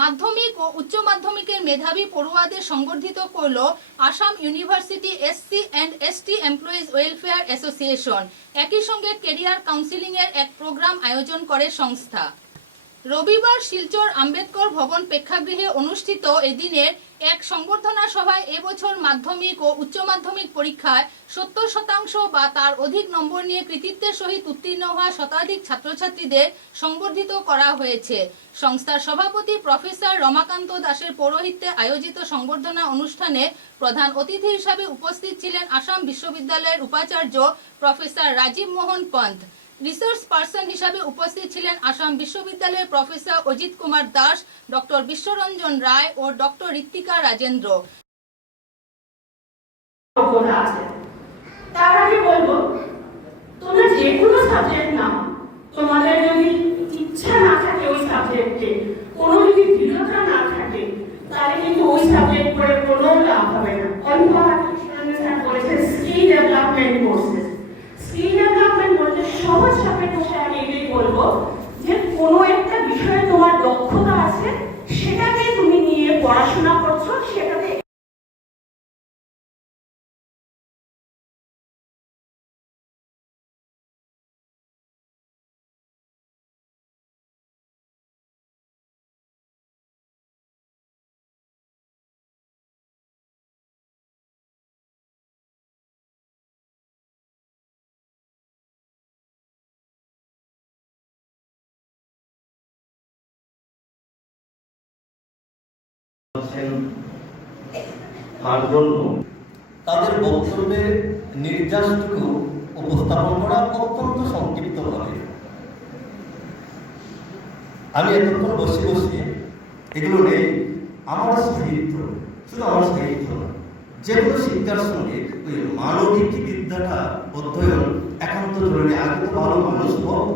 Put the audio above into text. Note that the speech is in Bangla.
মাধ্যমিক ও উচ্চ মাধ্যমিকের মেধাবী পড়ুয়াদের সংবর্ধিত করল Assam university SC and ST employees welfare association. একই সঙ্গে ক্যারিয়ার কাউন্সিলিং এর এক প্রোগ্রাম আয়োজন করে সংস্থা। রবিবার শিলচর আম্বেদকর ভবন প্রেক্ষাগৃহে অনুষ্ঠিত এদিনের এক সংবর্ধনা সভায় এবছর মাধ্যমিক ও উচ্চ মাধ্যমিক পরীক্ষায় 70% বা তার অধিক নম্বর নিয়ে কৃতিত্বের সহিত উত্তীর্ণ হওয়া শতাধিক ছাত্রছাত্রীদের সংবর্ধিত করা হয়েছে। সংস্থার সভাপতি প্রফেসর রমাকান্ত দাসের পৌরোহিত্যে আয়োজিত সংবর্ধনা অনুষ্ঠানে প্রধান অতিথি হিসাবে উপস্থিত ছিলেন আসাম বিশ্ববিদ্যালয়ের উপাচার্য প্রফেসর রাজীব মোহন পন্ত। রিসার্চ পার্সন হিসাবে উপস্থিত ছিলেন আসাম বিশ্ববিদ্যালয়ের প্রফেসর অজিত কুমার দাস, ডক্টর বিশ্বরঞ্জন রায় ও ডক্টর ঋত্বিকা রাজেন্দ্র। তার আগে বলবো, তোমরা যে কোনো সাবজেক্ট নাও, তোমাদের যদি ইচ্ছা না থাকে ওই সাবজেক্টে, কোনো যদি দৃঢ়তা না থাকে, তাহলে কিন্তু ওই সাবজেক্ট পড়ে কোনো লাভ হবে না। অনেকবার বলেছে skill development courses. Skill development বলতে সহজ ভাবে আমি এটাই বলবো যে কোনো একটা বিষয়ে তোমার দক্ষতা আছে, সেটাকে তুমি নিয়ে পড়াশোনা করছো, সেটাতে তাদের বক্তব্যের নির্যাসটুকু উপস্থাপন করা অত্যন্ত সংক্ষিপ্তভাবে। আমি এতক্ষণ বসে এগুলো নেই আমার সাহিত্য, শুধু আমার সাহিত্য না, যে কোনো শিক্ষার সঙ্গে ওই মানবিক বিদ্যাটা অধ্যয়ন একান্ত ধরনের আগে তো ভালো মানুষ হোক।